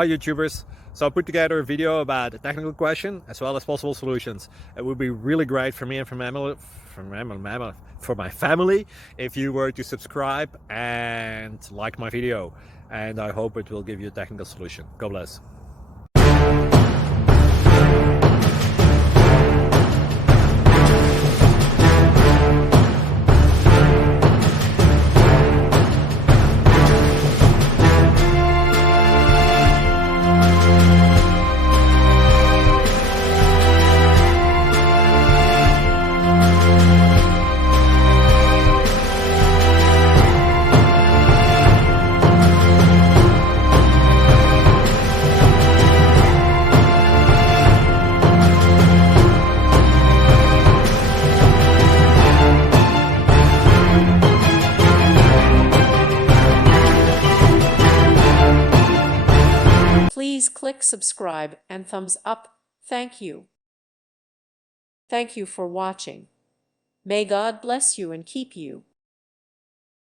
Hi YouTubers! So I put together a video about a technical question as well as possible solutions. It would be really great for me and for my family if you were to subscribe and like my video, and I hope it will give you a technical solution. God bless. Please click subscribe and thumbs up. Thank you. Thank you for watching. May God bless you and keep you.